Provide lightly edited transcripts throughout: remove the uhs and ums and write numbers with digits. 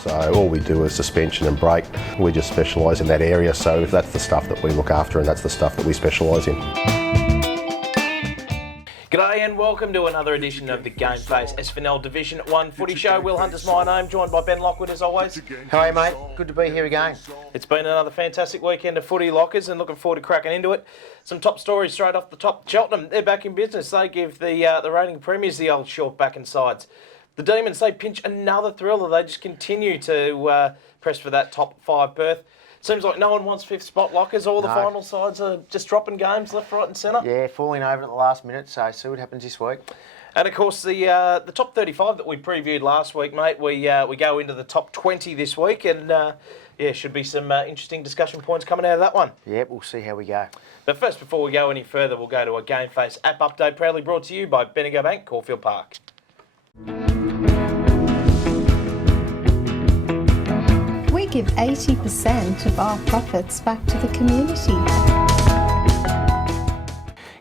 So all we do is suspension and brake. We just specialise in that area, so that's the stuff that we look after and that's the stuff that we specialise in. G'day and welcome to another edition of the GameFace SFNL Division 1 Footy Show. Will Hunter's my name, joined by Ben Lockwood as always. Hey mate, good to be here again. It's been another fantastic weekend of footy, Lockers, and looking forward to cracking into it. Some top stories straight off the top. Cheltenham, they're back in business. They give the reigning premiers the old short back and sides. The Demons, they pinch another thriller. They just continue to press for that top 5 berth. Seems like no one wants fifth spot, Lockers. All the final sides are just dropping games left, right and centre. Yeah, falling over at the last minute, so see what happens this week. And of course, the top 35 that we previewed last week, mate, we go into the top 20 this week, and yeah, should be some interesting discussion points coming out of that one. Yeah, we'll see how we go. But first, before we go any further, we'll go to a GameFace app update, proudly brought to you by Bendigo Bank, Caulfield Park. We give 80% of our profits back to the community.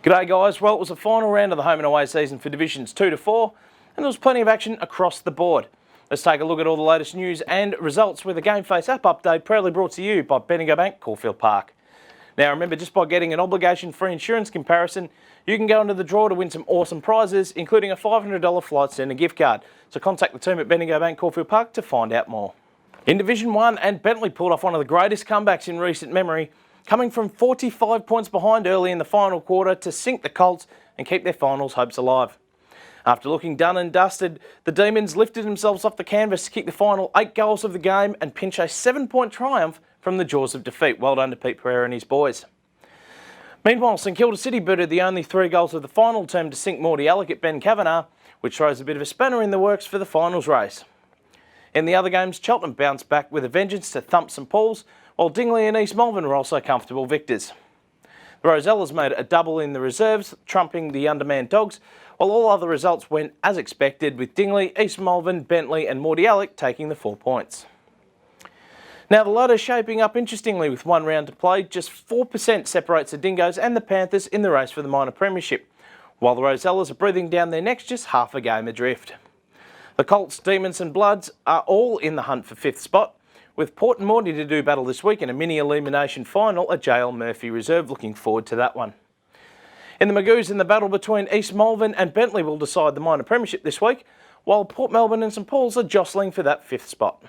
G'day guys, well it was the final round of the home and away season for Divisions 2 to 4 and there was plenty of action across the board. Let's take a look at all the latest news and results with a GameFace app update proudly brought to you by Bendigo Bank, Caulfield Park. Now remember, just by getting an obligation-free insurance comparison, you can go into the draw to win some awesome prizes, including a $500 Flight Centre gift card. So contact the team at Bendigo Bank, Caulfield Park to find out more. In Division 1, and Bentley pulled off one of the greatest comebacks in recent memory, coming from 45 points behind early in the final quarter to sink the Colts and keep their finals hopes alive. After looking done and dusted, the Demons lifted themselves off the canvas to kick the final 8 goals of the game and pinch a 7-point triumph from the jaws of defeat. Well done to Pete Pereira and his boys. Meanwhile, St Kilda City booted the only 3 goals of the final term to sink Morty Alec at Ben Kavanagh, which throws a bit of a spanner in the works for the finals race. In the other games, Cheltenham bounced back with a vengeance to thump St Paul's, while Dingley and East Malvern were also comfortable victors. The Rosellas made a double in the reserves, trumping the undermanned Dogs, while all other results went as expected, with Dingley, East Malvern, Bentley and Morty Alec taking the 4 points. Now the ladder's shaping up interestingly with 1 round to play. Just 4% separates the Dingoes and the Panthers in the race for the minor premiership, while the Rosellas are breathing down their necks just half a game adrift. The Colts, Demons and Bloods are all in the hunt for 5th spot, with Port and Morty to do battle this week in a mini-elimination final at JL Murphy Reserve. Looking forward to that one. In the Magoos, in the battle between East Malvern and Bentley will decide the minor premiership this week, while Port Melbourne and St Paul's are jostling for that 5th spot.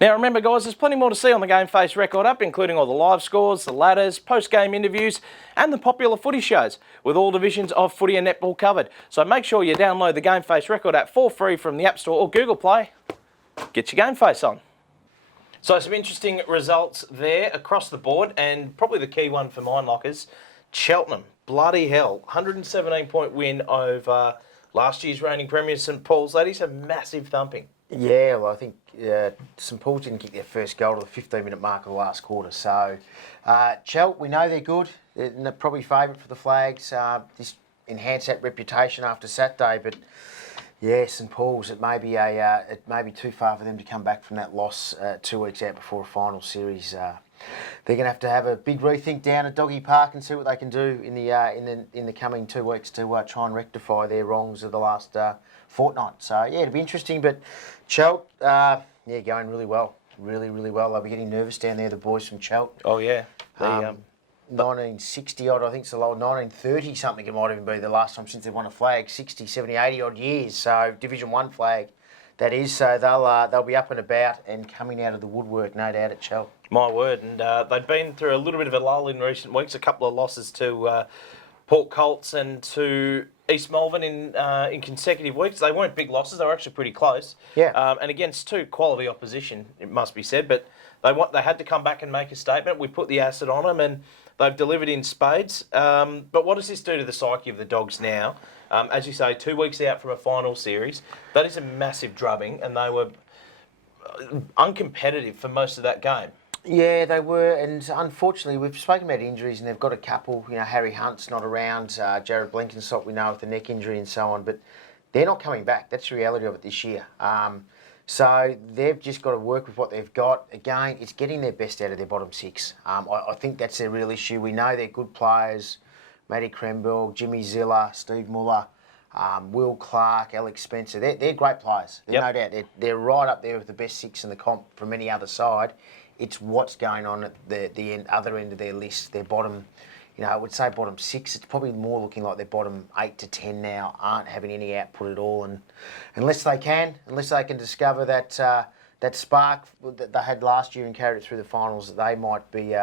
Now remember guys, there's plenty more to see on the GameFace record app, including all the live scores, the ladders, post-game interviews and the popular footy shows, with all divisions of footy and netball covered. So make sure you download the GameFace record app for free from the App Store or Google Play. Get your GameFace on. So some interesting results there across the board, and probably the key one for mine, Lockers, Cheltenham. Bloody hell, 117-point win over last year's reigning premiers St Paul's. That is a massive thumping. Yeah, well I think St Paul's didn't kick their first goal to the 15-minute mark of the last quarter. So Chelt, we know they're good. They're probably favourite for the Flags. This enhanced that reputation after Saturday, but yeah, St Paul's, it may be too far for them to come back from that loss 2 weeks out before a final series. They're going to have a big rethink down at Doggy Park and see what they can do in the coming 2 weeks to try and rectify their wrongs of the last fortnight. So yeah, it'll be interesting. But Chelt, yeah, going really well, really well. They'll be getting nervous down there, the boys from Chelt. Oh yeah. 1960 odd, I think it's the low 1930 something it might even be the last time since they've won a flag, 60, 70, 80 odd years. So Division 1 flag, that is. So they'll be up and about and coming out of the woodwork, no doubt, at Chelt. My word, and they've been through a little bit of a lull in recent weeks, a couple of losses to Port Colts and to East Malvern in consecutive weeks. They weren't big losses, they were actually pretty close. Yeah. And against 2 quality opposition, it must be said, but they had to come back and make a statement. We put the acid on them and they've delivered in spades. But what does this do to the psyche of the Dogs now? As you say, 2 weeks out from a final series, that is a massive drubbing, and they were uncompetitive for most of that game. Yeah, they were, and unfortunately, we've spoken about injuries, and they've got a couple. You know, Harry Hunt's not around, Jared Blenkinsop, we know, with the neck injury and so on, but they're not coming back. That's the reality of it this year. So they've just got to work with what they've got. Again, it's getting their best out of their bottom 6. I think that's their real issue. We know they're good players, Matty Kremberg, Jimmy Ziller, Steve Muller. Will Clark, Alex Spencer, they're great players. There's no doubt. They're right up there with the best 6 in the comp from any other side. It's what's going on at the other end of their list, their bottom, I would say bottom 6. It's probably more looking like their bottom 8 to 10 now aren't having any output at all. And unless they can discover that that spark that they had last year and carried it through the finals, they might be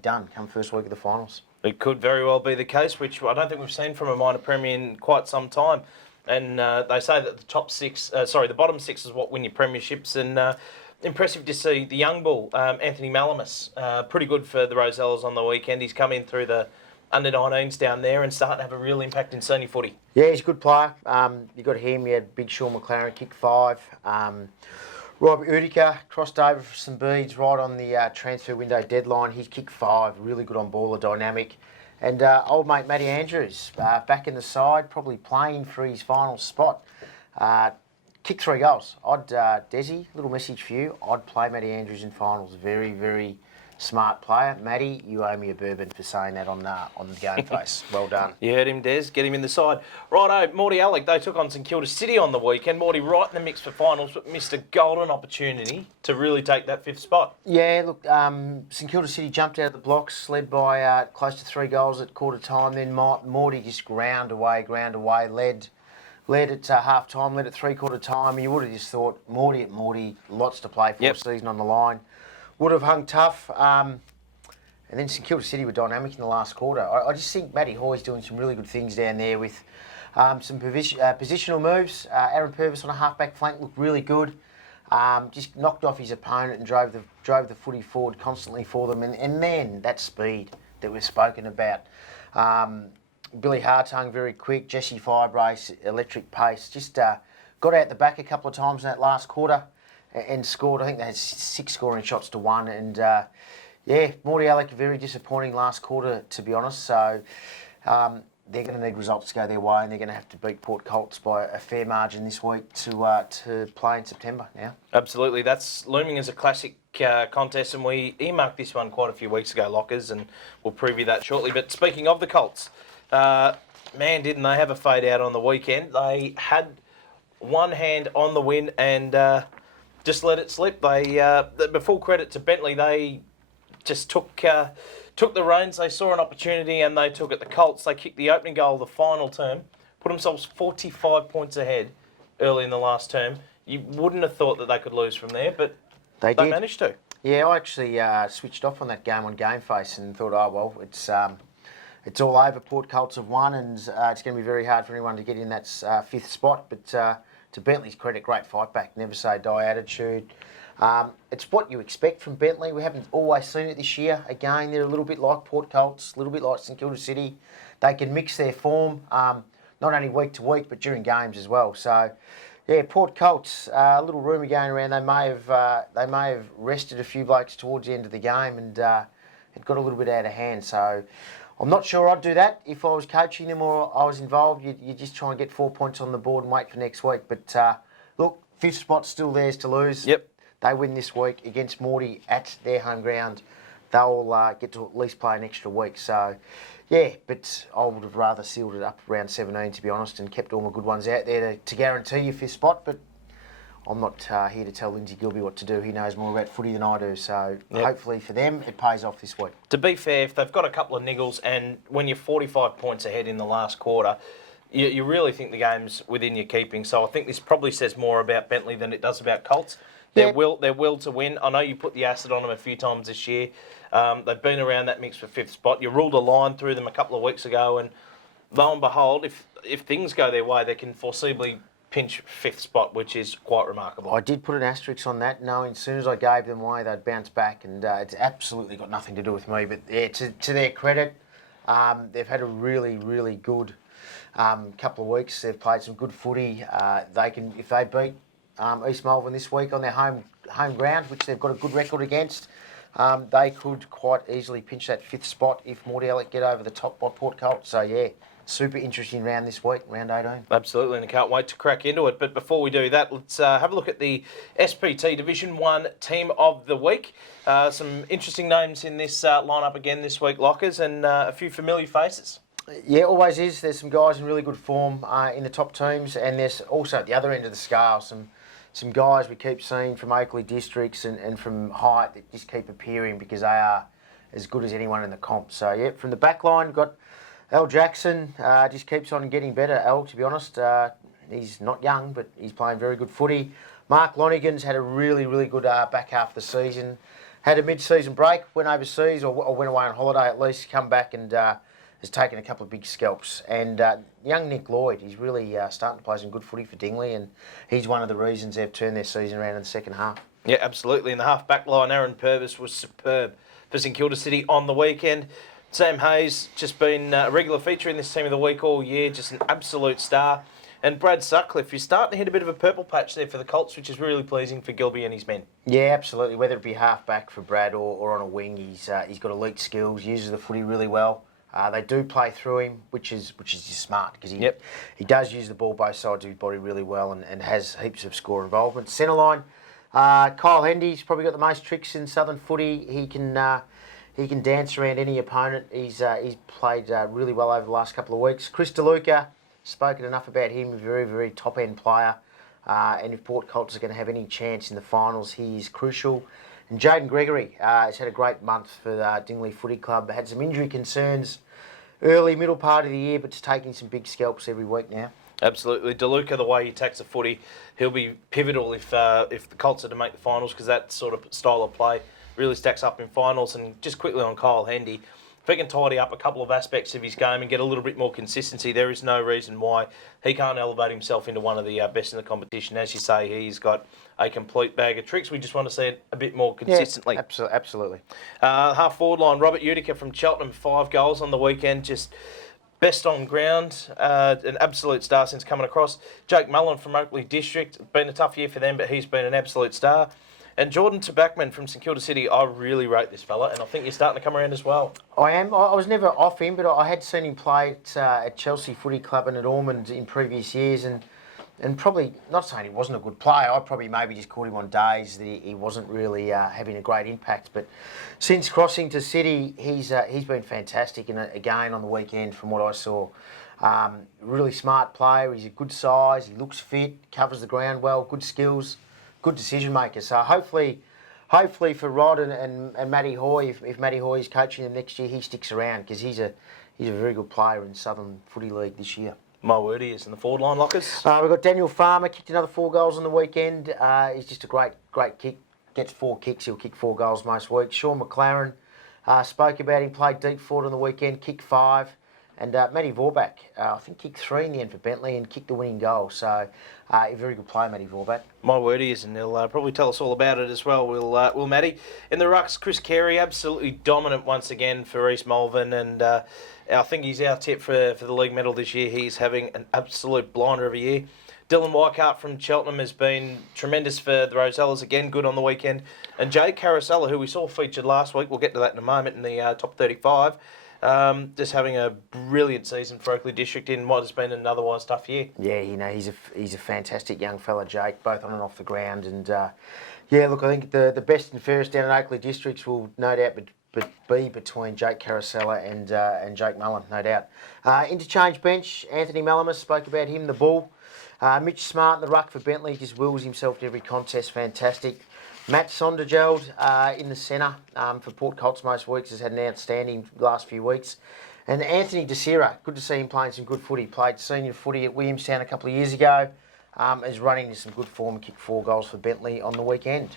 done come first week of the finals. It could very well be the case, which I don't think we've seen from a minor premier in quite some time. And they say that the bottom 6 is what win your premierships. And impressive to see the young bull, Anthony Malamus, pretty good for the Rosellas on the weekend. He's come in through the under-19s down there and starting to have a real impact in senior footy. Yeah, he's a good player. You got him. You had Big Sean McLaren kick 5. Rob Udica crossed over for some beads right on the transfer window deadline. He's kicked 5, really good on ball, dynamic. And old mate Matty Andrews, back in the side, probably playing for his final spot. Kicked 3 goals. Desi, little message for you. I'd play Matty Andrews in finals. Very, very smart player. Matty, you owe me a bourbon for saying that on the GameFace. Well done. You heard him, Des. Get him in the side. Righto, Morty Alec, they took on St Kilda City on the weekend. Morty right in the mix for finals, but missed a golden opportunity to really take that 5th spot. Yeah, look, St Kilda City jumped out of the blocks, led by close to 3 goals at quarter time. Then Morty just ground away, led at half time, led at 3/4 time. You would have just thought, Morty at Morty, lots to play for, season on the line. Would have hung tough. And then St Kilda City were dynamic in the last quarter. I just think Matty Hoy's doing some really good things down there with some positional moves. Aaron Purvis on a half-back flank looked really good. Just knocked off his opponent and drove the footy forward constantly for them. And then that speed that we've spoken about. Billy Hartung, very quick. Jesse Firebrace, electric pace. Just got out the back a couple of times in that last quarter and scored. I think they had 6 scoring shots to 1. And Morty Alec, very disappointing last quarter, to be honest. So they're going to need results to go their way, and they're going to have to beat Port Colts by a fair margin this week to play in September now. Absolutely. That's looming as a classic contest, and we earmarked this one quite a few weeks ago, Lockers, and we'll preview that shortly. But speaking of the Colts, man, didn't they have a fade out on the weekend. They had one hand on the win and just let it slip. But full credit to Bentley, they just took the reins. They saw an opportunity and they took it. The Colts, they kicked the opening goal of the final term, put themselves 45 points ahead early in the last term. You wouldn't have thought that they could lose from there, but they managed to. Yeah, I actually switched off on that game on GameFace and thought, oh, well, it's all over. Port Colts have won, and it's going to be very hard for anyone to get in that 5th spot. But to Bentley's credit, great fight back, never say die attitude. It's what you expect from Bentley. We haven't always seen it this year. Again, they're a little bit like Port Colts, a little bit like St Kilda City. They can mix their form, not only week to week, but during games as well. So, yeah, Port Colts, a little rumour going around. They may have rested a few blokes towards the end of the game, and it got a little bit out of hand. So, I'm not sure I'd do that if I was coaching them or I was involved. You just try and get 4 points on the board and wait for next week. But look, 5th spot's still theirs to lose. Yep. They win this week against Morty at their home ground. They'll get to at least play an extra week. So, yeah, but I would have rather sealed it up around 17, to be honest, and kept all my good ones out there to guarantee your 5th spot. But I'm not here to tell Lindsay Gilby what to do. He knows more about footy than I do. So hopefully for them, it pays off this week. To be fair, if they've got a couple of niggles and when you're 45 points ahead in the last quarter, you really think the game's within your keeping. So I think this probably says more about Bentley than it does about Colts. Their will to win. I know you put the acid on them a few times this year. They've been around that mix for 5th spot. You ruled a line through them a couple of weeks ago, and lo and behold, if things go their way, they can foreseeably pinch 5th spot, which is quite remarkable. I did put an asterisk on that, knowing as soon as I gave them away, they'd bounce back, and it's absolutely got nothing to do with me. But yeah, to their credit, they've had a really, really good couple of weeks. They've played some good footy. They can, if they beat East Melbourne this week on their home ground, which they've got a good record against, they could quite easily pinch that 5th spot if Morty Alec get over the top by Port Colts. So yeah, super interesting round this week, round 18. Absolutely, and I can't wait to crack into it. But before we do that, let's have a look at the SPT Division 1 Team of the Week. Some interesting names in this lineup again this week, Lockers, and a few familiar faces. Yeah, always is. There's some guys in really good form in the top teams, and there's also at the other end of the scale some guys we keep seeing from Oakley districts and from height that just keep appearing because they are as good as anyone in the comp. So yeah, from the back line, we've got Al Jackson, just keeps on getting better. Al, to be honest, he's not young, but he's playing very good footy. Mark Lonigan's had a really, really good back half of the season. Had a mid-season break, went overseas or went away on holiday at least, come back and has taken a couple of big scalps. And young Nick Lloyd, he's really starting to play some good footy for Dingley, and he's one of the reasons they've turned their season around in the second half. Yeah, absolutely. In the half-back line, Aaron Purvis was superb for St Kilda City on the weekend. Sam Hayes, just been a regular feature in this team of the week all year, just an absolute star. And Brad Sutcliffe, he's starting to hit a bit of a purple patch there for the Colts, which is really pleasing for Gilby and his men. Yeah, absolutely. Whether it be half-back for Brad or on a wing, he's got elite skills, uses the footy really well. They do play through him, which is just smart because he does use the ball both sides of his body really well and has heaps of score involvement. Centre line, Kyle Hendy's probably got the most tricks in Southern footy. He can dance around any opponent. He's played really well over the last couple of weeks. Chris DeLuca, spoken enough about him, a very, very top-end player. And if Port Colts are going to have any chance in the finals, he is crucial. And Jaden Gregory has had a great month for the Dingley Footy Club. Had some injury concerns middle part of the year, but just taking some big scalps every week now. Absolutely. DeLuca, the way he attacks the footy, he'll be pivotal if the Colts are to make the finals, because that sort of style of play really stacks up in finals. And just quickly on Kyle Hendy, if he can tidy up a couple of aspects of his game and get a little bit more consistency, there is no reason why he can't elevate himself into one of the best in the competition. As you say, he's got a complete bag of tricks. We just want to see it a bit more consistently. Yeah, absolutely. Half forward line, Robert Utica from Cheltenham, 5 goals on the weekend. Just best on ground, an absolute star since coming across. Jake Mullen from Oakley District, been a tough year for them, but he's been an absolute star. And Jordan Tabakman from St Kilda City, I really rate this fella, and I think you're starting to come around as well. I am. I was never off him, but I had seen him play at Chelsea Footy Club and at Ormond in previous years, and probably, not saying he wasn't a good player, I probably maybe just caught him on days that he wasn't really having a great impact. But since crossing to City, he's been fantastic, and again on the weekend from what I saw. Really smart player, he's a good size, he looks fit, covers the ground well, good skills. Good decision maker. So hopefully for Rod and Matty Hoy, if Matty Hoy is coaching him next year, he sticks around because he's a very good player in Southern Footy League this year. My word, he is in the forward line, Lockers. We've got Daniel Farmer, kicked another 4 goals on the weekend. He's just a great kick. Gets 4 kicks, he'll kick 4 goals most weeks. Sean McLaren, spoke about him, played deep forward on the weekend, kicked 5. And Matty Vorback, I think kicked 3 in the end for Bentley and kicked the winning goal. So a very good player, Matty Vorback. My word, he is, and he'll probably tell us all about it as well. Will Matty. In the rucks, Chris Carey, absolutely dominant once again for East Malvern, and I think he's our tip for the league medal this year. He's having an absolute blinder of a year. Dylan Weikart from Cheltenham has been tremendous for the Rosellas, again, good on the weekend. And Jay Carosella, who we saw featured last week, we'll get to that in a moment, in the top 35. Just having a brilliant season for Oakley District in what has been an otherwise tough year. Yeah, he's a fantastic young fella, Jake, both on and off the ground. And yeah, look, I think the best and fairest down in Oakley Districts will no doubt be between Jake Carosella and Jake Mullen, no doubt. Interchange bench, Anthony Malamus, spoke about him, the bull. Mitch Smart in the ruck for Bentley, just wills himself to every contest, fantastic. Matt Sondergeld in the centre for Port Colts most weeks, has had an outstanding last few weeks. And Anthony DeSera, good to see him playing some good footy. Played senior footy at Williamstown a couple of years ago. Is running into some good form and kicked 4 goals for Bentley on the weekend.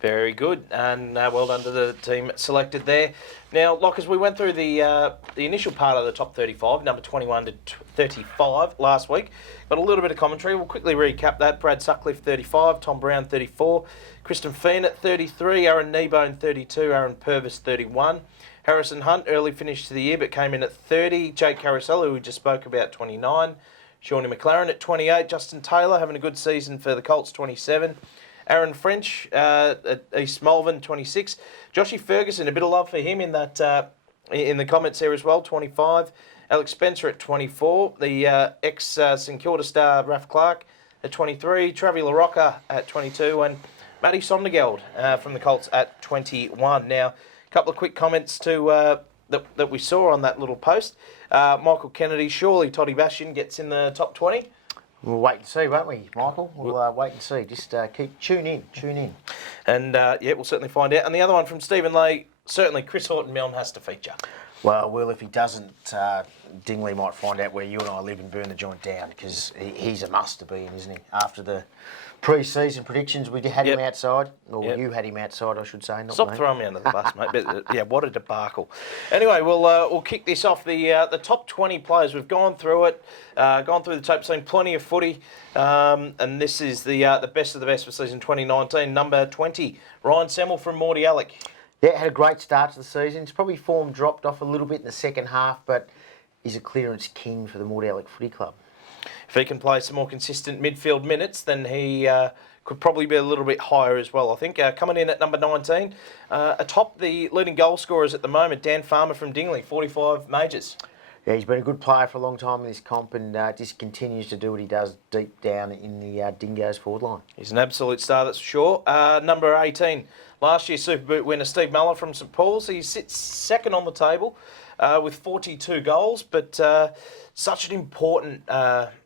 Very good, and well done to the team selected there. Now, Lockers, we went through the initial part of the top 35, number 21 to 35 last week. Got a little bit of commentary. We'll quickly recap that. Brad Sutcliffe, 35. Tom Brown, 34. Kristen Feen at 33. Aaron Kneebone, 32. Aaron Purvis, 31. Harrison Hunt, early finish to the year, but came in at 30. Jake Carosella, who we just spoke about, 29. Shawnee McLaren at 28. Justin Taylor, having a good season for the Colts, 27. Aaron French at East Malvern, 26. Joshy Ferguson, a bit of love for him in that in the comments there as well, 25. Alex Spencer at 24. The ex-St Kilda star, Raf Clark, at 23. Travi LaRocca at 22. And Matty Sondergeld from the Colts at 21. Now, a couple of quick comments to that we saw on that little post. Michael Kennedy, surely Toddy Bastion gets in the top 20. We'll wait and see, won't we, Michael? We'll wait and see. Just tune in. And we'll certainly find out. And the other one from Stephen Lay, certainly Chris Horton-Milne has to feature. Well, if he doesn't, Dingley might find out where you and I live and burn the joint down, because he's a must to be in, isn't he? After the pre-season predictions, we had him outside, or you had him outside, I should say. Not Stop me. throwing me under the bus, mate. But, what a debacle. Anyway, we'll kick this off. The top 20 players, we've gone through it, gone through the tape, seen plenty of footy, and this is the best of the best for season 2019. Number 20, Ryan Semmel from Morty Alec. Yeah, had a great start to the season. His probably form dropped off a little bit in the second half, but he's a clearance king for the Morty Alec Footy Club. If he can play some more consistent midfield minutes, then he could probably be a little bit higher as well, I think. Coming in at number 19, atop the leading goal scorers at the moment, Dan Farmer from Dingley, 45 majors. Yeah, he's been a good player for a long time in this comp, and just continues to do what he does deep down in the Dingoes forward line. He's an absolute star, that's for sure. Number 18, last year's Super Boot winner Steve Muller from St Paul's. He sits second on the table with 42 goals, but such an important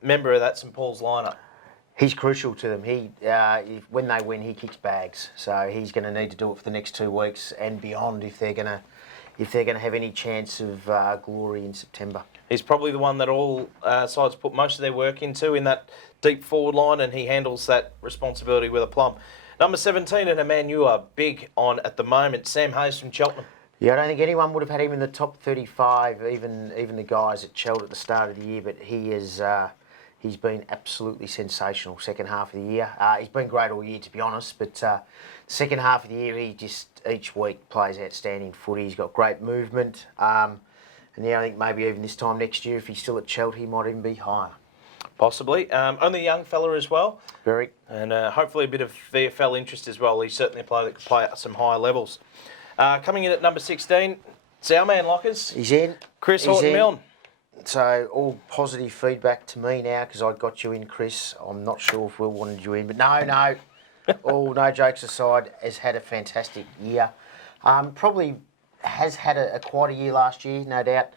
member of that St Paul's lineup. He's crucial to them. When they win, he kicks bags. So he's going to need to do it for the next 2 weeks and beyond if they're going to have any chance of glory in September. He's probably the one that all sides put most of their work into in that deep forward line, and he handles that responsibility with aplomb. Number 17, and a man you are big on at the moment, Sam Hayes from Cheltenham. Yeah, I don't think anyone would have had him in the top 35, even the guys at Chelt at the start of the year, but he's been absolutely sensational second half of the year. He's been great all year, to be honest, but second half of the year, he just each week plays outstanding footy. He's got great movement, and I think maybe even this time next year, if he's still at Chelt, he might even be higher. Possibly. Only a young fella as well. Very. And hopefully a bit of VFL interest as well. He's certainly a player that can play at some higher levels. Coming in at number 16, it's our man Lockers. He's in. Chris Horton-Milne. So all positive feedback to me now, because I got you in, Chris. I'm not sure if Will wanted you in, but no. No jokes aside, has had a fantastic year. Probably has had quite a year last year, no doubt,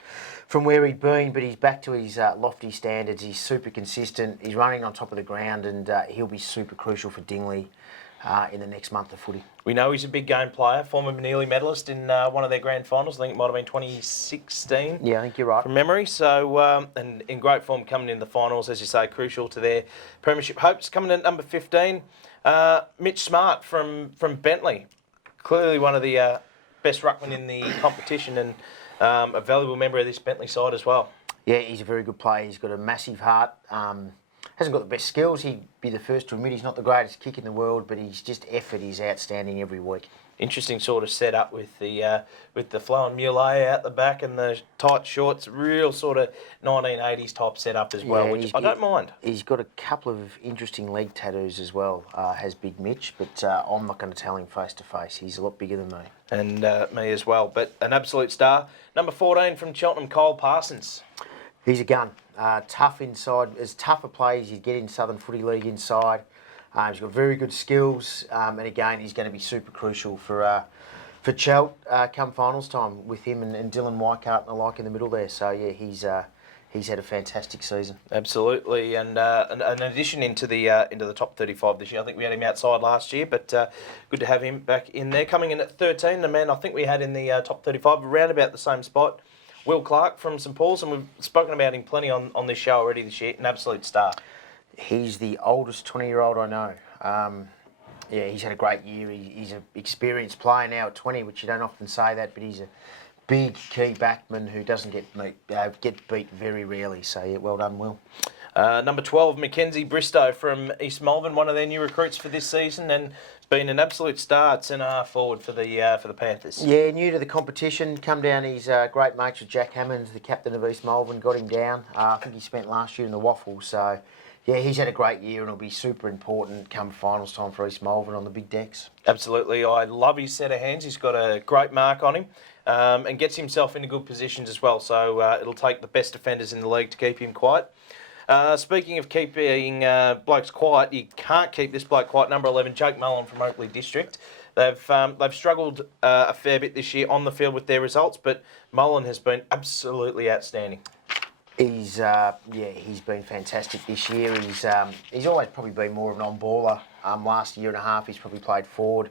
from where he'd been, but he's back to his lofty standards. He's super consistent. He's running on top of the ground, and he'll be super crucial for Dingley in the next month of footy. We know he's a big game player, former Manili medalist in one of their grand finals. I think it might have been 2016. Yeah, I think you're right. From memory. So, and in great form coming in the finals, as you say, crucial to their premiership hopes. Coming in at number 15, Mitch Smart from Bentley. Clearly one of the best ruckmen in the competition, and a valuable member of this Bentley side as well. Yeah, he's a very good player. He's got a massive heart. Hasn't got the best skills. He'd be the first to admit he's not the greatest kick in the world, but he's just effort is outstanding every week. Interesting sort of setup with the flowing mullet out the back and the tight shorts. Real sort of 1980s type setup as well, which I don't mind. He's got a couple of interesting leg tattoos as well, has Big Mitch, but I'm not going to tell him face to face. He's a lot bigger than me. And me as well, but an absolute star. Number 14 from Cheltenham, Cole Parsons. He's a gun. Tough inside, as tough a play as you get in Southern Footy League inside. He's got very good skills, and again, he's going to be super crucial for Chelt come finals time with him and Dylan Weikart and the like in the middle there. So yeah, he's had a fantastic season. Absolutely, and an addition into the top 35 this year. I think we had him outside last year, but good to have him back in there. Coming in at 13, the man I think we had in the top 35, around about the same spot. Will Clark from St Paul's, and we've spoken about him plenty on this show already this year. An absolute star. He's the oldest 20-year-old I know. Yeah, he's had a great year. He's an experienced player now at 20, which you don't often say that, but he's a big key backman who doesn't get beat very rarely. So yeah, well done, Will. Number 12, Mackenzie Bristow from East Melbourne, one of their new recruits for this season, and been an absolute star at centre forward for the Panthers. Yeah, new to the competition. Come down. He's great mates with Jack Hammonds, the captain of East Melbourne. Got him down. I think he spent last year in the Waffle. So yeah, he's had a great year, and it'll be super important come finals time for East Melbourne on the big decks. Absolutely, I love his set of hands. He's got a great mark on him, and gets himself into good positions as well. So it'll take the best defenders in the league to keep him quiet. Speaking of keeping blokes quiet, you can't keep this bloke quiet. Number 11, Jake Mullen from Oakley District. They've struggled a fair bit this year on the field with their results, but Mullen has been absolutely outstanding. He's been fantastic this year. He's always probably been more of an on-baller. Last year and a half, he's probably played forward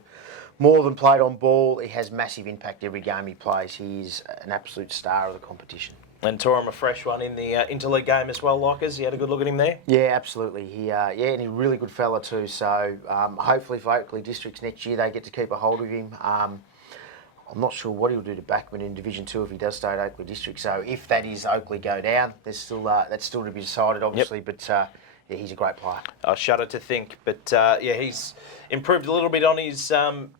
more than played on ball. He has massive impact every game he plays. He is an absolute star of the competition. And tore him a fresh one in the interleague game as well, Likers. You had a good look at him there? Yeah, absolutely. And he's a really good fella too. So hopefully for Oakley Districts next year, they get to keep a hold of him. I'm not sure what he'll do to Backman in Division 2 if he does stay at Oakley District. So if that is Oakley go down, there's still that's still to be decided, obviously. Yep. But he's a great player. I shudder to think, but he's improved a little bit on his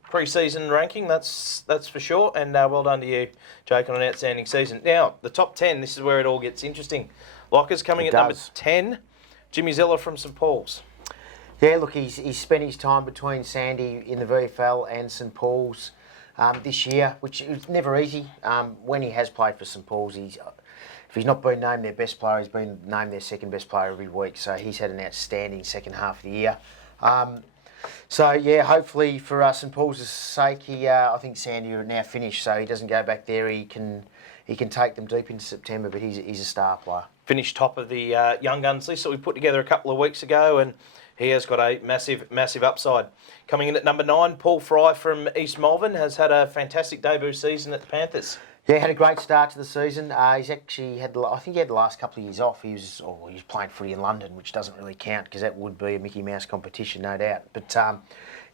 pre-season ranking. That's for sure. And well done to you, Jake, on an outstanding season. Now the top 10. This is where it all gets interesting. Lockers coming at number 10. Jimmy Zeller from St Paul's. Yeah, look, he's spent his time between Sandy in the VFL and St Paul's. This year, which is never easy. When he has played for St Paul's, if he's not been named their best player, he's been named their second best player every week. So he's had an outstanding second half of the year. Hopefully for St Paul's sake, I think Sandy are now finished, so he doesn't go back there. He can take them deep into September, but he's a star player. Finished top of the Young Guns list that we put together a couple of weeks ago, and he has got a massive upside. Coming in at number 9, Paul Fry from East Malvern has had a fantastic debut season at the Panthers. Yeah, had a great start to the season. He's actually had, I think he had the last couple of years off. He was playing footy in London, which doesn't really count because that would be a Mickey Mouse competition, no doubt. But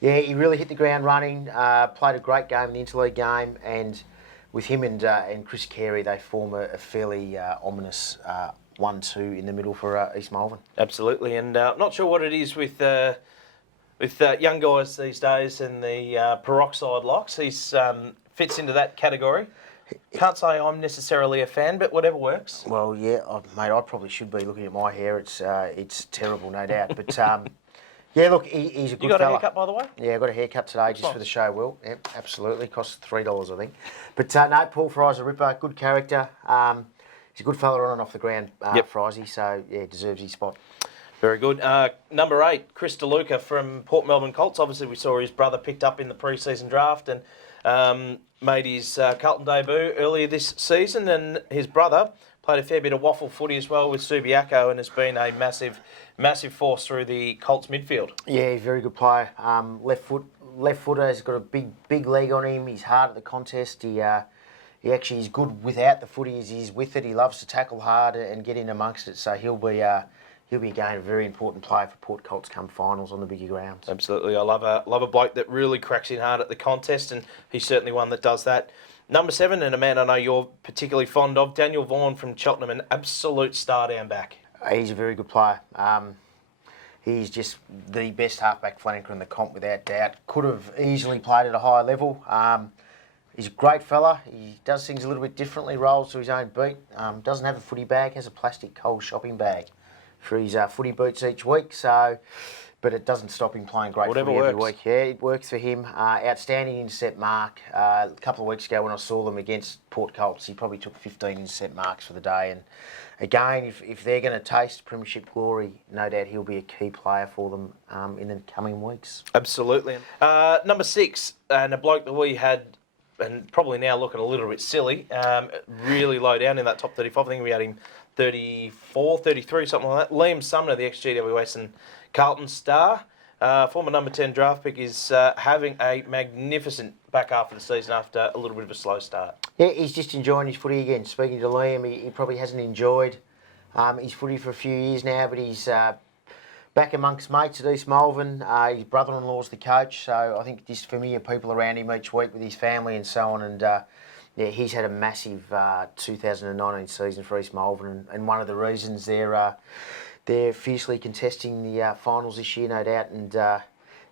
he really hit the ground running. Played a great game in the interleague game, and with him and Chris Carey, they form a fairly ominous 1-2 in the middle for East Malvern. Absolutely, and not sure what it is with young guys these days and the peroxide locks. He's fits into that category. Can't say I'm necessarily a fan, but whatever works. Well, yeah, mate, I probably should be looking at my hair. It's terrible, no doubt. But look, he's a good fella. You got a haircut, by the way? Yeah, I got a haircut today just for the show, Will. Yeah, absolutely. Cost $3, I think. But no, Paul Fry's a ripper, good character. He's a good fella on and off the ground, Frizy, so yeah, deserves his spot. Very good. Number 8, Chris DeLuca from Port Melbourne Colts. Obviously, we saw his brother picked up in the pre-season draft and made his Carlton debut earlier this season. And his brother played a fair bit of waffle footy as well with Subiaco and has been a massive force through the Colts midfield. Yeah, very good player. Left footer. He's got a big leg on him. He's hard at the contest. He actually is good without the footy as he is with it. He loves to tackle hard and get in amongst it. So he'll be again a very important player for Port Colts come finals on the bigger grounds. Absolutely, I love a bloke that really cracks in hard at the contest, and he's certainly one that does that. Number 7, and a man I know you're particularly fond of, Daniel Vaughan from Cheltenham, an absolute star down back. He's a very good player. He's just the best halfback flanker in the comp without doubt. Could have easily played at a higher level. He's a great fella. He does things a little bit differently, rolls to his own beat. Doesn't have a footy bag, has a plastic Coles shopping bag for his footy boots each week. But it doesn't stop him playing great footy every week. Yeah, it works for him. Outstanding intercept mark. A couple of weeks ago when I saw them against Port Colts, he probably took 15 intercept marks for the day. And again, if they're going to taste premiership glory, no doubt he'll be a key player for them in the coming weeks. Absolutely. Number 6, and a bloke that we had, and probably now looking a little bit silly, really low down in that top 35. I think we had him 34, 33, something like that. Liam Sumner, the ex-GWS and Carlton star, former number 10 draft pick, is having a magnificent back half of the season after a little bit of a slow start. Yeah, he's just enjoying his footy again. Speaking to Liam, he probably hasn't enjoyed his footy for a few years now, but he's back amongst mates at East Malvern. His brother-in-law's the coach, so I think just familiar people around him each week with his family and so on. And he's had a massive 2019 season for East Malvern, and one of the reasons they're fiercely contesting the finals this year, no doubt. And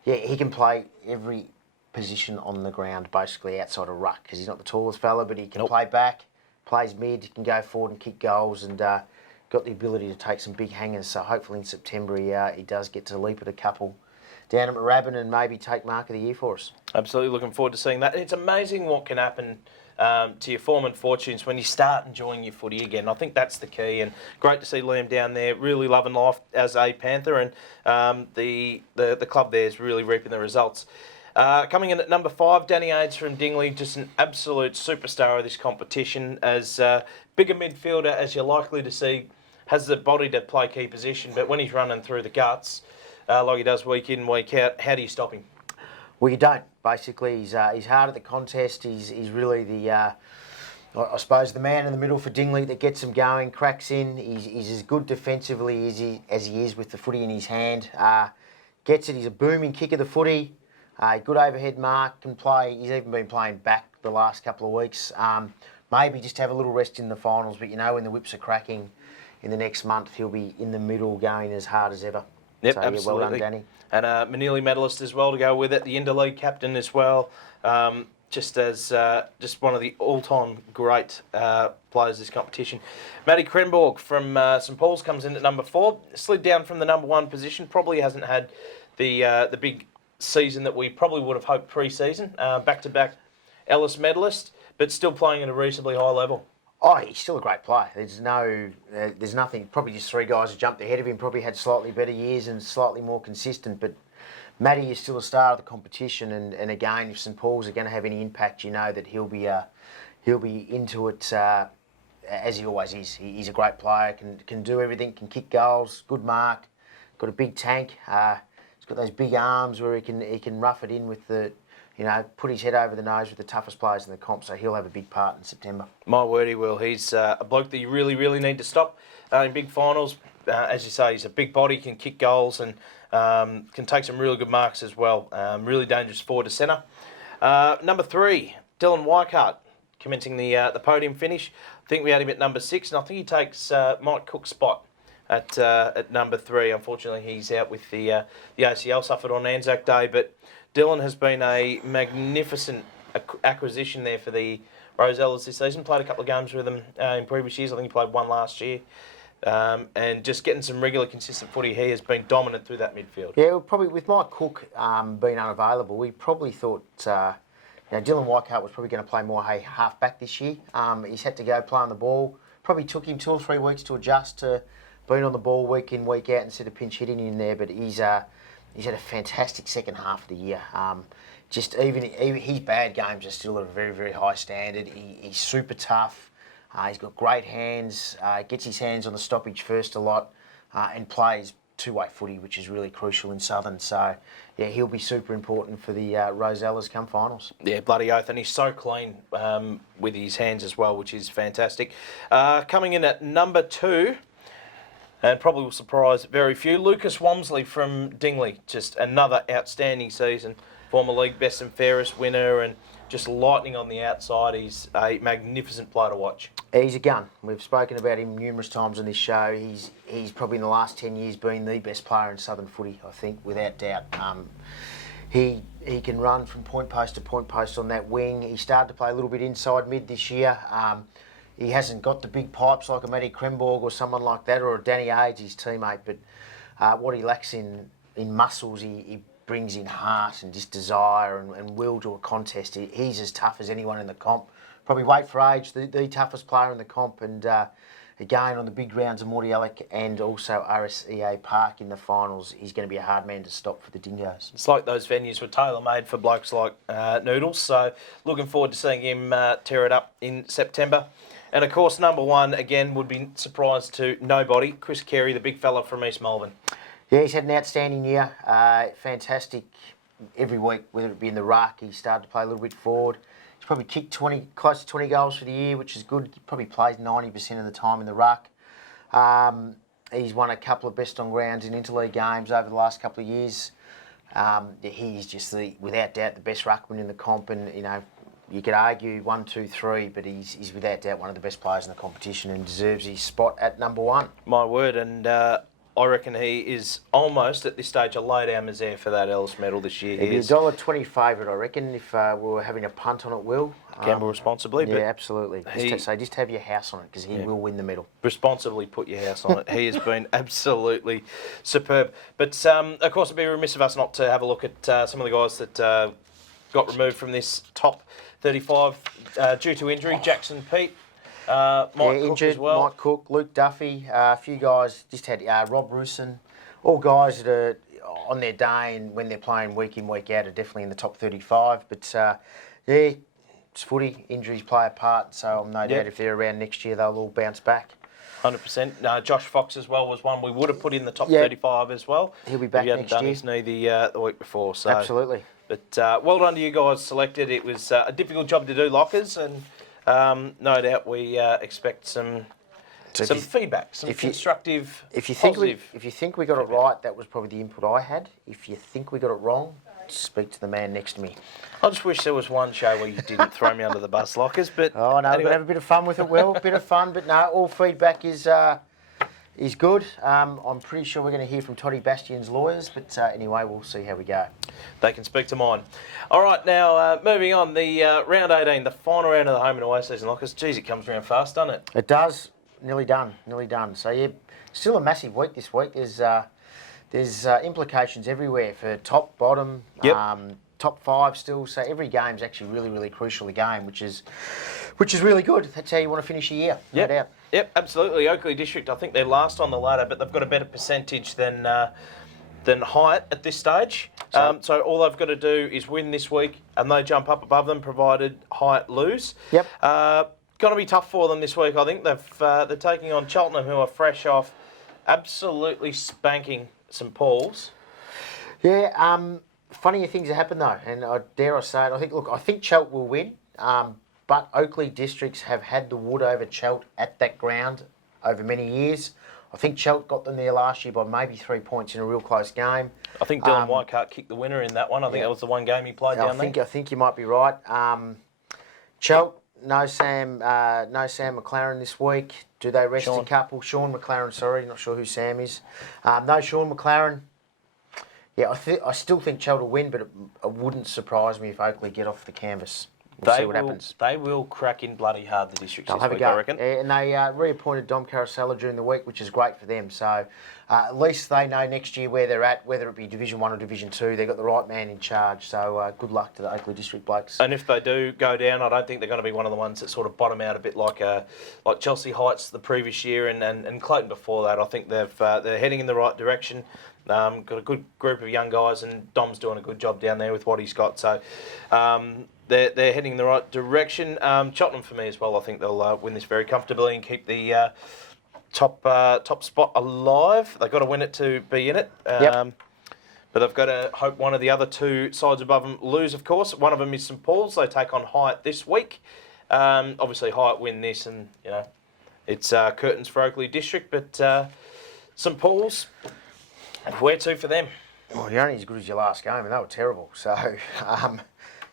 he can play every position on the ground, basically outside of ruck, because he's not the tallest fella, but he can play back, plays mid, can go forward and kick goals, and got the ability to take some big hangers. So hopefully in September he does get to leap at a couple down at Moorabbin and maybe take Mark of the Year for us. Absolutely looking forward to seeing that. It's amazing what can happen to your form and fortunes when you start enjoying your footy again. I think that's the key, and great to see Liam down there really loving life as a Panther, and the club there is really reaping the results. Coming in at number 5, Danny Ades from Dingley, just an absolute superstar of this competition, as bigger midfielder as you're likely to see, has the body to play key position, but when he's running through the guts, like he does week in, week out, how do you stop him? Well, you don't. Basically, he's hard at the contest. He's really the, I suppose, the man in the middle for Dingley that gets him going, cracks in. He's as good defensively as he is with the footy in his hand. Gets it. He's a booming kick of the footy. Good overhead mark, can play. He's even been playing back the last couple of weeks. Maybe just have a little rest in the finals, but you know when the whips are cracking in the next month, he'll be in the middle going as hard as ever. Yep, so, absolutely. Yeah, well done, Danny. And a Manili medalist as well to go with it, the interleague captain as well. Just one of the all-time great players of this competition. Matty Krenborg from St Paul's comes in at number 4. Slid down from the number 1 position. Probably hasn't had the big season that we probably would have hoped pre-season. Back-to-back Ellis medalist, but still playing at a reasonably high level. Oh, he's still a great player. There's nothing. Probably just 3 guys who jumped ahead of him. Probably had slightly better years and slightly more consistent. But Matty is still a star of the competition. And again, if St Paul's are going to have any impact, you know that he'll be into it as he always is. He's a great player. Can do everything. Can kick goals. Good mark. Got a big tank. He's got those big arms where he can rough it in with the. Put his head over the nose with the toughest players in the comp, so he'll have a big part in September. My word, he will. He's a bloke that you really, really need to stop in big finals. As you say, he's a big body, can kick goals, and can take some really good marks as well. Really dangerous forward to centre. Number 3, Dylan Weikart, commencing the podium finish. I think we had him at number 6, and I think he takes Mike Cook's spot at number 3. Unfortunately, he's out with the ACL suffered on Anzac Day, but Dylan has been a magnificent acquisition there for the Rosellas this season. Played a couple of games with them in previous years. I think he played 1 last year. And just getting some regular, consistent footy, he has been dominant through that midfield. Yeah, well, probably with Mike Cook being unavailable, we probably thought Dylan Weikart was probably going to play more half-back this year. He's had to go play on the ball. Probably took him 2 or 3 weeks to adjust to being on the ball week in, week out instead of pinch hitting in there, but he's had a fantastic second half of the year. Even his bad games are still at a very, very high standard. He's super tough. He's got great hands. Gets his hands on the stoppage first a lot, and plays 2-way footy, which is really crucial in Southern. So, yeah, he'll be super important for the Rosellas come finals. Yeah, bloody oath, and he's so clean with his hands as well, which is fantastic. Coming in at number 2. And probably will surprise very few. Lucas Wamsley from Dingley, just another outstanding season. Former league best and fairest winner, and just lightning on the outside. He's a magnificent player to watch. He's a gun. We've spoken about him numerous times on this show. He's probably in the last 10 years been the best player in Southern footy, I think, without doubt. He can run from point post to point post on that wing. He started to play a little bit inside mid this year. He hasn't got the big pipes like a Matty Krenborg or someone like that, or a Danny Ades, his teammate, but what he lacks in muscles, he brings in heart and just desire and will to a contest. He's as tough as anyone in the comp. Probably weight for age, the toughest player in the comp, and again on the big rounds of Mordialloc and also RSEA Park in the finals, he's going to be a hard man to stop for the Dingoes. It's like those venues were tailor-made for blokes like Noodles, so looking forward to seeing him tear it up in September. And of course, number 1, again, would be surprised to nobody, Chris Carey, the big fella from East Melbourne. Yeah, he's had an outstanding year. Fantastic every week, whether it be in the ruck. He started to play a little bit forward. He's probably kicked close to 20 goals for the year, which is good. He probably plays 90% of the time in the ruck. He's won a couple of best on grounds in interleague games over the last couple of years. He's just, without doubt, the best ruckman in the comp, and you could argue 1, 2, 3, but he's without doubt one of the best players in the competition and deserves his spot at number 1. My word, and I reckon he is almost at this stage a lay-down misère for that Ellis medal this year. He'd be $1.20 favourite, I reckon, if we were having a punt on it, Will. Gamble responsibly. Yeah, absolutely. Just have your house on it, because he will win the medal. Responsibly put your house on it. He has been absolutely superb. But, of course, it'd be remiss of us not to have a look at some of the guys that got removed from this top 35 due to injury. Jackson Pete, Mike Cook injured, as well. Mike Cook, Luke Duffy, a few guys just had Rob Russin, all guys that are on their day and when they're playing week in, week out are definitely in the top 35. But yeah, it's footy, injuries play a part, so I'm no doubt if they're around next year they'll all bounce back. 100%. Josh Fox as well was one we would have put in the top 35 as well. He'll be back he hadn't next done year. his knee the week before. So. Absolutely. But well done to you guys selected. It was a difficult job to do, Lockers, and no doubt we expect some feedback, some constructive, positive. If you think we got it right, that was probably the input I had. If you think we got it wrong, speak to the man next to me. I just wish there was one show where you didn't throw me under the bus, Lockers. But oh no, anyway. we'll have a bit of fun with it. Will, a bit of fun, but no, all feedback is good. I'm pretty sure we're going to hear from Toddy Bastian's lawyers, but anyway, we'll see how we go. They can speak to mine. All right, now moving on, the round 18, the final round of the home and away season, Lockers. Geez, it comes around fast, doesn't it? It does. Nearly done. So yeah, still a massive week this week. There's implications everywhere for top, bottom, top 5 still. So every game's actually really, really crucial a game, which is really good. That's how you want to finish a year, no doubt. Yep, absolutely. Oakley District, I think they're last on the ladder, but they've got a better percentage than Hyatt at this stage. So all they've got to do is win this week, and they jump up above them, provided Hyatt lose. Yep. Going to be tough for them this week, I think. They're taking on Cheltenham, who are fresh off absolutely spanking St Paul's. Yeah, funnier things have happened though, and dare I say it, I think Chelt will win, but Oakley Districts have had the wood over Chelt at that ground over many years. I think Chelt got them there last year by maybe 3 points in a real close game. I think Dylan Whitecart kicked the winner in that one. I think that was the one game he played down there. I think you might be right. Chelt, no Sam McLaren this week. Do they rest a couple? Sean McLaren, sorry, not sure who Sam is. No Sean McLaren. Yeah, I still think Chelt will win, but it wouldn't surprise me if Oakley get off the canvas. We'll see what happens. They will crack in bloody hard, the districts They'll this have week, a go. I reckon. And they reappointed Dom Carosella during the week, which is great for them. So at least they know next year where they're at, whether it be Division 1 or Division 2. They've got the right man in charge. So good luck to the Oakley District blokes. And if they do go down, I don't think they're going to be one of the ones that sort of bottom out a bit like Chelsea Heights the previous year and Clayton before that. I think they're heading in the right direction. Got a good group of young guys, and Dom's doing a good job down there with what he's got. So they're heading in the right direction. Cheltenham for me as well. I think they'll win this very comfortably and keep the top spot alive. They've got to win it to be in it. But they've got to hope one of the other two sides above them lose, of course. One of them is St Paul's. They take on Hyatt this week. Obviously, Hyatt win this, and it's curtains for Oakley District. But St Paul's, where to for them? Well, you're only as good as your last game, and they were terrible. So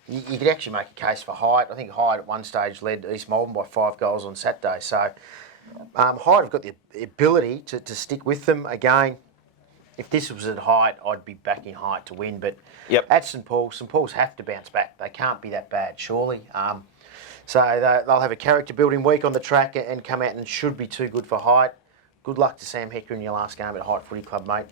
you could actually make a case for Hyatt. I think Hyatt at one stage led East Melbourne by 5 goals on Saturday. So Hyatt have got the ability to stick with them. Again, if this was at Hyatt, I'd be backing Hyatt to win. But at St Paul's have to bounce back. They can't be that bad, surely. So they'll have a character-building week on the track and come out and should be too good for Hyatt. Good luck to Sam Hecker in your last game at Hyatt Footy Club, mate.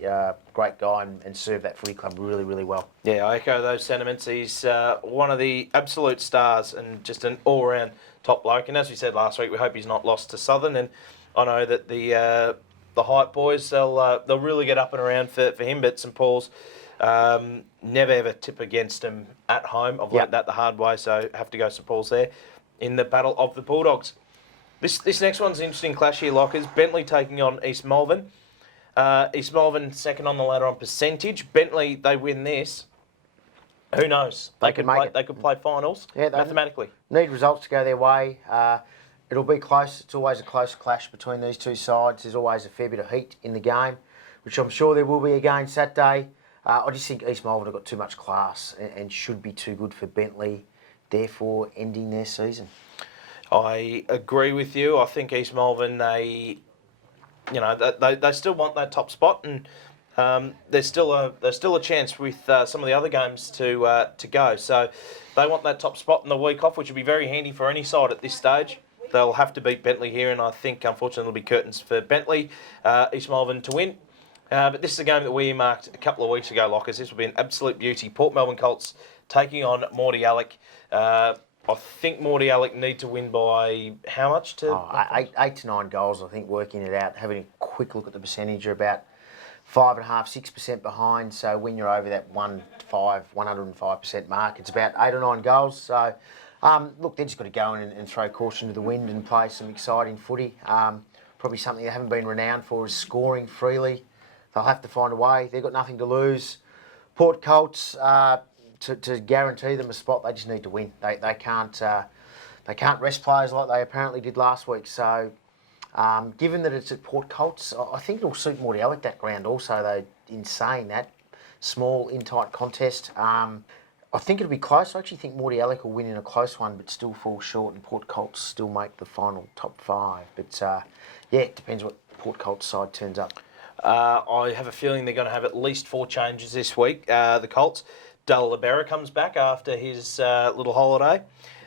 Great guy and served that footy club really, really well. Yeah, I echo those sentiments. He's one of the absolute stars and just an all-round top bloke. And as we said last week, we hope he's not lost to Southern. And I know that the Hyatt boys, they'll really get up and around for him. But St Paul's, never ever tip against them at home. I've learnt that the hard way, so have to go St Paul's there in the Battle of the Bulldogs. This next one's an interesting clash here, Lockers. Bentley taking on East Melbourne. East Melbourne second on the ladder on percentage. Bentley, they win this. Who knows? They could play finals mathematically. Need results to go their way. It'll be close. It's always a close clash between these two sides. There's always a fair bit of heat in the game, which I'm sure there will be again Saturday. I just think East Melbourne have got too much class and should be too good for Bentley, therefore ending their season. I agree with you. I think East Melbourne, they still want that top spot, and there's still a chance with some of the other games to go. So they want that top spot in the week off, which would be very handy for any side at this stage. They'll have to beat Bentley here, and I think unfortunately it'll be curtains for Bentley. East Melbourne to win, But this is a game that we earmarked a couple of weeks ago, Lockers. This will be an absolute beauty. Port Melbourne Colts taking on Morty Alec. I think Morty Alec need to win by how much? Eight to 9 goals, I think, working it out. Having a quick look at the percentage, you're about 5.5%, 6% behind. So when you're over that 105% mark, it's about 8 or 9 goals. So, look, they've just got to go in and throw caution to the wind and play some exciting footy. Probably something they haven't been renowned for is scoring freely. They'll have to find a way. They've got nothing to lose. Port Colts, to guarantee them a spot, they just need to win. They can't rest players like they apparently did last week. So, given that it's at Port Colts, I think it'll suit Morty Alec that ground also, though, in saying that. Small, in-tight contest. I think it'll be close. I actually think Morty Alec will win in a close one, but still fall short, and Port Colts still make the final top 5. But, yeah, it depends what Port Colts side turns up. I have a feeling they're going to have at least 4 changes this week. The Colts. Dale Libera comes back after his little holiday.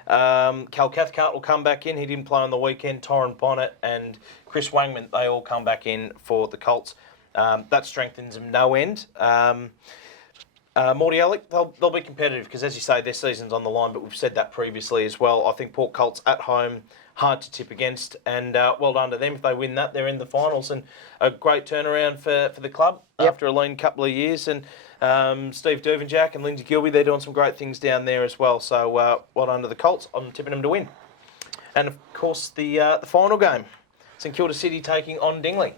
Cal Cathcart will come back in. He didn't play on the weekend. Torrin Bonnet and Chris Wangman, they all come back in for the Colts. That strengthens them no end. Morty Alec, they'll be competitive because, as you say, their season's on the line, but we've said that previously as well. I think Port Colts at home, hard to tip against, and well done to them. If they win that, they're in the finals, and a great turnaround for the club after a lean couple of years. And Steve Dervinjack and Lindsay Gilby, they're doing some great things down there as well. So well done to the Colts. I'm tipping them to win. And, of course, the final game, St Kilda City taking on Dingley.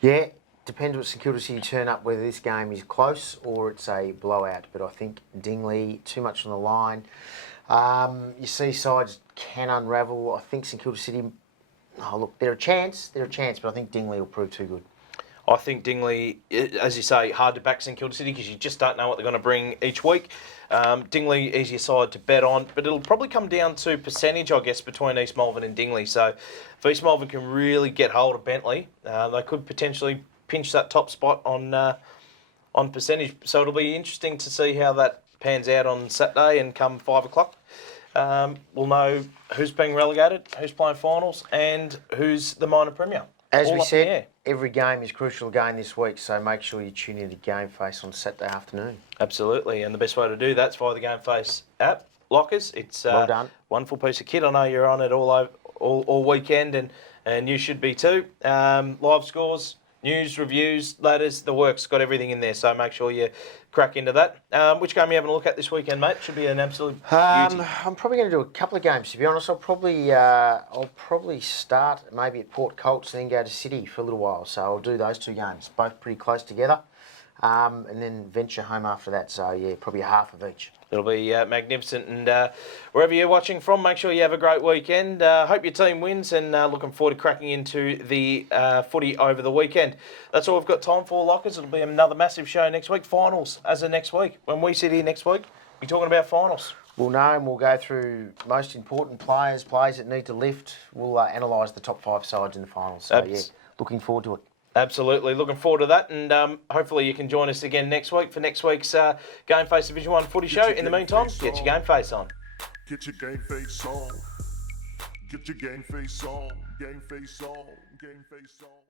Yeah. Depends what St Kilda City turn up, whether this game is close or it's a blowout. But I think Dingley, too much on the line. You see sides can unravel. I think St Kilda City, look, they're a chance, but I think Dingley will prove too good. I think Dingley, as you say, hard to back St Kilda City because you just don't know what they're going to bring each week. Dingley, easier side to bet on, but it'll probably come down to percentage, I guess, between East Malvern and Dingley. So if East Malvern can really get hold of Bentley, they could potentially pinch that top spot on percentage. So it'll be interesting to see how that pans out on Saturday, and come 5 o'clock. We'll know who's being relegated, who's playing finals, and who's the minor premier. As we said, every game is crucial again this week, so make sure you tune in to GameFace on Saturday afternoon. Absolutely, and the best way to do that's via the GameFace app. Lockers, it's well done. Wonderful piece of kit. I know you're on it all weekend, and you should be too. Live scores, news, reviews, ladders, the works, got everything in there. So make sure you crack into that. Which game are you having a look at this weekend, mate? Should be an absolute beauty. I'm probably going to do a couple of games, to be honest. I'll probably start maybe at Port Colts and then go to City for a little while. So I'll do those 2 games, both pretty close together, and then venture home after that. So, yeah, probably a half of each. It'll be magnificent, and wherever you're watching from, make sure you have a great weekend. Hope your team wins, and looking forward to cracking into the footy over the weekend. That's all we've got time for, Lockers. It'll be another massive show next week. Finals as of next week. When we sit here next week, we're talking about finals. We'll know, and we'll go through most important players that need to lift. We'll analyse the top 5 sides in the finals. So, yeah, looking forward to it. Absolutely, looking forward to that, and hopefully you can join us again next week for next week's GameFace Division 1 footy show. In the meantime, get your GameFace on. Get your GameFace on. Get your GameFace on. GameFace on. GameFace on.